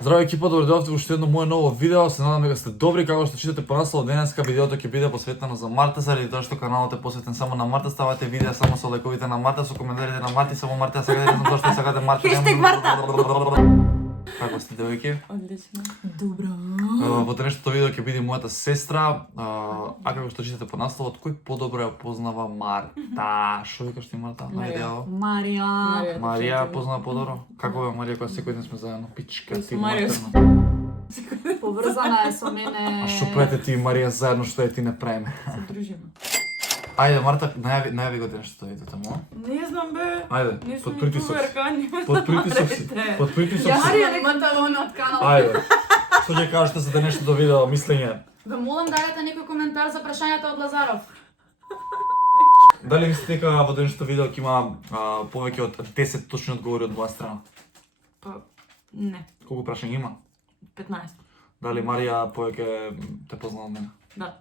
Здраво екипа, добре дојдовте во уште едно мое ново видео. Се надам дека сте добри, како што читате по наслов. Денеска видеото ќе биде посветено за Марта, заради тоа што каналот е посветен само на Марта. Ставате видеа само со лайковите на Марта, со коментарите на Марта, само Марта сакате, не знам тоа што сакате Марта. Хештег Марта! Како сте, девојки? Одлично. Добро. Во денешното видео ќе биде мојата сестра, а како што читате по насловот, кој подобро ја познава Марта? Што викаш ти, Марта? Марија. Марија ја познава подобро? Како е Марија кога секој ден сме заедно? Пичка ти, Марија. матерно. Поврзана е со мене. А што правите ти и Марија заедно, што е ти не правиме? Се дружиме. Ајде, Марта, најави го денешното видео тамо. Не знам бе. Ајде, под притисок си. притисок. Под притисок си. Под притисок си. Марија не манталона од канал. Ајде. Што ќе кажете за денешното видео, мислење? Ве молам дадете некој коментар за прашањата од Лазаров. Дали мислите дека во денешното видео ќе има повеќе од 10 точни одговори од моја страна? Па, не. Колку прашања има? 15. Дали Марија повеќе те познава од мене? Да.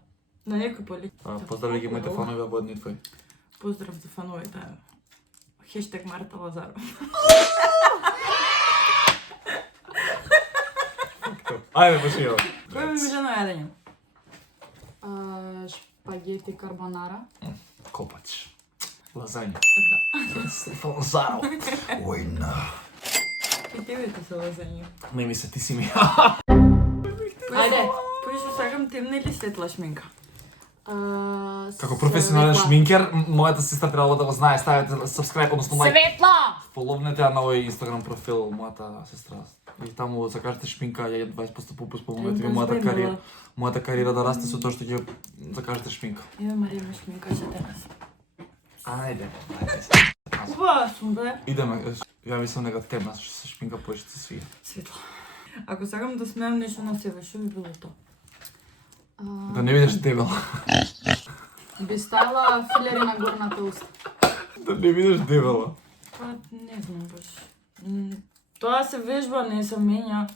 На некој поли. Поздрави ги моите фанови во едни твои. Поздрав за фановите. Хештег Марта Лазаров. Ајде, почнеме. Кој ми милено јадење? Шпагети карбонара. Копач. Лазања. Да. Стефан Лазаров. Ој, на. И тебе се лазање. Не ми се, ти си ми. Ајде. Поише сакам темна или светла шминка? Како професионален шминкер, мојата сестра треба да го знае. Ставете subscribe, односно лайк. Светла! Фоловнете ја на овој Instagram профил, мојата сестра. И таму закажете шминка, ја 20% попуст, помогнете ми мојата кариера да расте со тоа што ќе закажете шминка. Еве Марија ме шминка се денес. Ајде. Убава сум бе. Идеме, ја мислам дека темна се шминка поише се свија. Светла. Ако сакам да смеам нешто на себе, што би било тоа? Да не видиш дебел. Би ставила филери на горната уста. Да не видиш дебела. Па, не знам баш. Тоа се вежба, не се менја.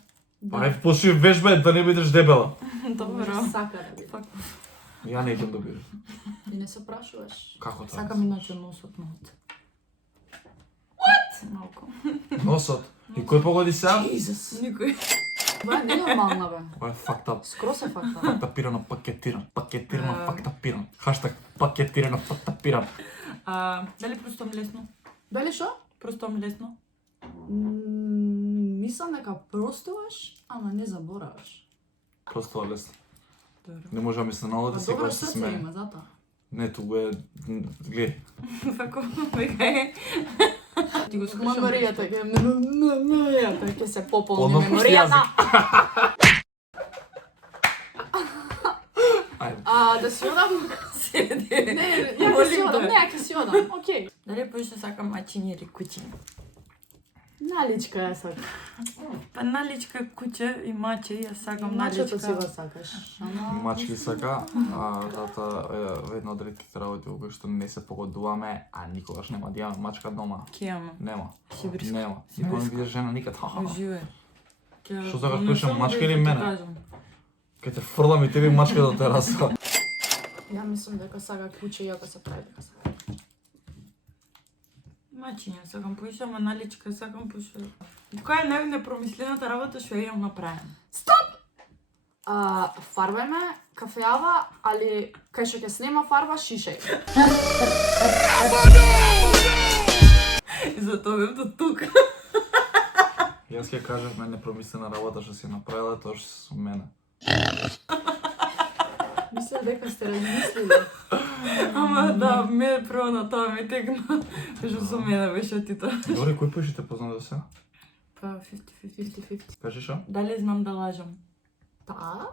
Ај, почни вежба да не бидеш дебела. Добро. Сака да биде. Пак, Ја не идам да бидеш. И не се прашуваш. Како тоа? сакам иначе носот малце. What? Малко. Носот. И кој погоди сега? Jesus. Никој. Това е ненормално бе. Ова е fucked up. Скроз е факта. Фактапирано, пакетирано, фактапирано. Хаштаг пакетирано, фактапирано. Дали простом лесно? Дали шо? Простом лесно? Мислам дека простуваш, ама не забораваш. Просто лесно. Добро. Не може да ми се налоди Па сега добро да се срце смее. има, затоа. Не, туку е... Гледај. Тако, века е. Ти го слушам. Меморијата ќе се пополни Одмah пушти меморијата. Ајде. Да си одам? Седи. Не, ја ќе си одам, не, ја ќе си одам. Океј. Дали поише сакам мачиња или куќиња? Наличка ја сакам. Па наличка куќе и маче, јас сакам Мачето си го наличка. сакаш. Ама... Мачки сака, затоа е една од ретките работи во кои што не се погодуваме, а никогаш нема да имаме мачка дома. Ке јама. Нема. Сибирска. Нема. Сибирска. Никога не видиш жена никад. Живе. Што сакаш пишам, мачка или мене? Ке те фрлам и тебе мачка до тераса. Ја мислам дека сака куќе, иако се прави дека сака. Мачиња сакам поише, ама наличка сакам поише. Која е најнепромислената работа што ја имам направена? Фарбај ме, кафеава, али кај што ќе снема фарба, шишеј. И затоа бев до тук. Јас ќе кажам најнепромислена работа што си направила тоа што со мене. Мислам дека сте размислили. Ама да, ме прво на тоа ми текна. Што со мене беше ти тоа. Добре, кој поише те познава до сега? Па 50-50. Кажи шо? Дали знам да лажам? Таа?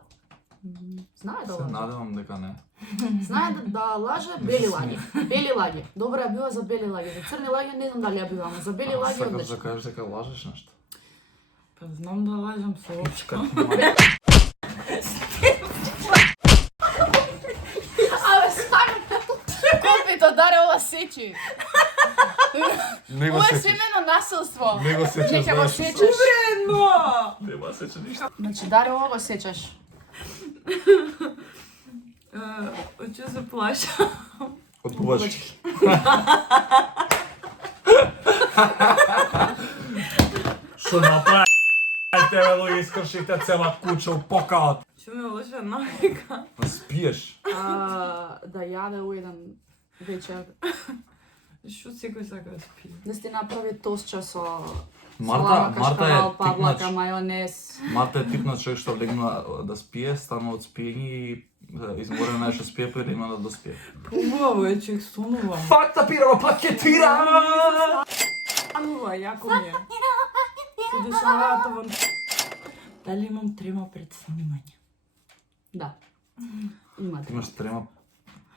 Знае да Се лаже. надевам дека не. Знае да лаже бели лаги. Бели лаги. Добра ја била за бели лаги. За црни лаги не знам дали ја била, ама за бели лаги Сакаш да одлично. кажеш дека лажеш нешто. Па знам да лажам се опчка. Абе, стани! Копито, даре ова сечи. Не го Ова е сечеш. семено насилство. Не го сечеш, Не ќе го знаеш. сечеш. Вредно! Нема сече ништо. Значи, даре ова го сечеш. Од што се плаша? Од бувачки. Што направи? Ај тебе луѓе искршихте цела куча у покаот. Што ми е лоша навика? Да спиеш. Да јаде уеден вечер. Што секој сака да спие? Да сте направи тостче со Марта е павлака, типна, мајонез. Марта е типна човек што легна да спие, стана од спиење и изморена што спие пред да има да доспие. Убаво е, човек сонува. Факта пирово пакетира! Сонува, јако ми е. Се дешаваат овон. Дали имам трема пред снимање? Да. Имате. Имаш трема.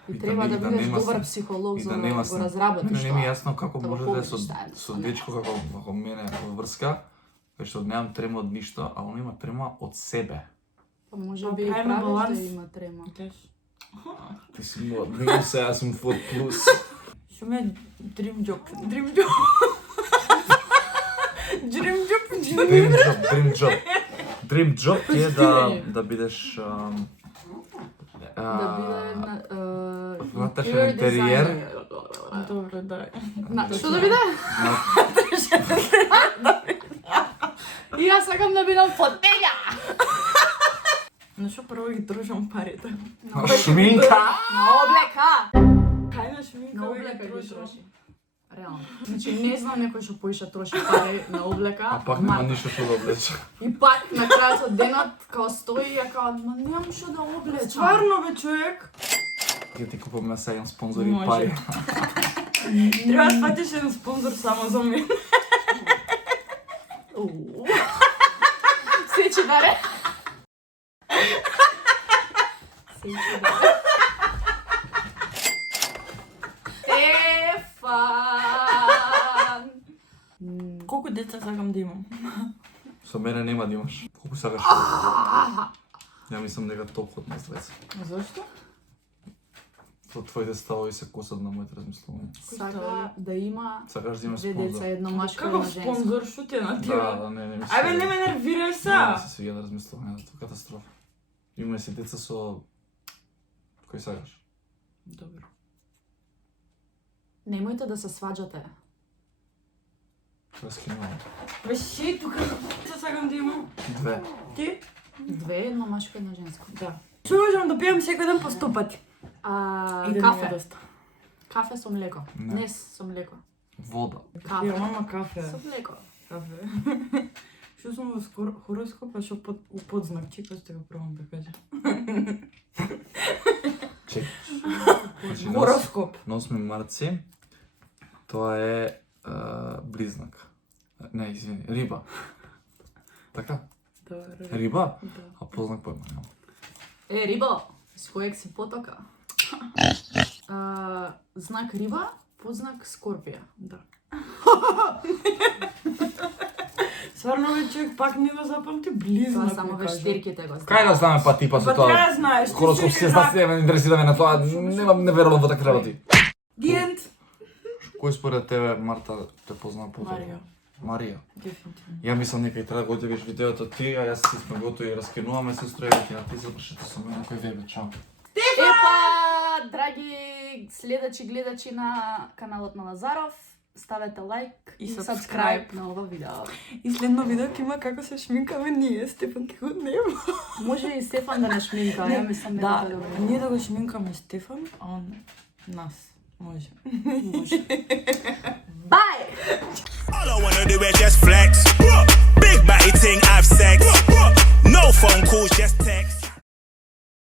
И треба да бидеш добар психолог за да го разработиш Не ми е јасно како Да го може да е победиш заедно со со него. дечко како мене во врска, кај што немам трема од ништо, а он има трема од себе. Па може Па би и правиме правиш баланс. да има трема. Гледаш? Ти си млад, минус, јас сум фот плюс. Што ми е dream job? Dream job? Dream job? Dream job. Dream job ти е да бидеш Да биде на внатрешен interior интериер. designer. Добре, дај. Што да биде? И јас сакам да бидам фотеља. На што прво ги трошам парите? Шминка! На облека. Кај на шминка На ги облека ги трошам? троши. Реално. Значи не знам некој што поише троши пари на облека. А пак нема ништо што да облече. И пак на крајот од денот као стои ја као, ма немам што да облечам. Стварно бе, човек? Ја ти купуваме сега спонзори и Може. пари. Треба да спатиш еден спонзор само за мен. Сечи даре. Сечи даре. Стефан. Колку деца сакам да имам? Со мене нема да имаш. Колку сакаш? Ја мислам дека толку од нас двајца. Зошто? Со твоите ставови се косат на моите размислувања. Сака да има Сакаш да имаш две деца, спонзор? едно машко и едно Каков женско. спонзор? Што ти е на тебе? Да, не ми се. Ајбе, не ме нервирај Не са! ми се свиѓа да размислувањето, катастрофа. Имаме си деца со кој сакаш? Добро. Немојте да се сваđате. Раскинувам. Бе, шеј тука, деца сакам да имам. Две. Ти? Две, едно машко и едно женско. Да. Што можам да пијам секој ден по 100 пати? И да ми е доста. Кафе со млеко. Не. Не со млеко. Вода. Кафе. Ја мама кафе. Со млеко. Кафе. Што сум во хороскоп, а што у подзнак, чека сте го пробам да кажа. Чек. Значи, на Хороскоп. 8 марци, тоа е близнак. Не, извини, риба. Така? Добре. Риба? Да. А познак појма нема. Рибо, с којек си потока? Знак риба, подзнак скорпија. Да. Сварно бе, човек пак не го запамти Тоа близнак. само ми кажа. вештирките го Кај да знаме па типа со Па тоа? треба да знаеш. ти Хороскопски си знаци не ме интересираме на тоа. Не верувам во такви работи. Гент. Кој според тебе, Марта, те познава по Марија. Марија. Дефинитивно. Ја мислам дека и треба да го одјавиш видеото ти, а јас си сме готови и раскинуваме се стројки, а ти запршете со мене кој вебе, чао. Епа, драги следачи, гледачи на каналот на Лазаров, ставете лайк И и subscribe. subscribe на ова видео. И следно видео ќе има како се шминкаме ние, Стефан ќе го нема. Може и Стефан да не шминка, ја мислам дека Да, тоа е добро. ние да го шминкаме Стефан, а он нас. Може. Може. Бај! All I wanna do is just flex. Big body thing, have sex. No phone calls, just text.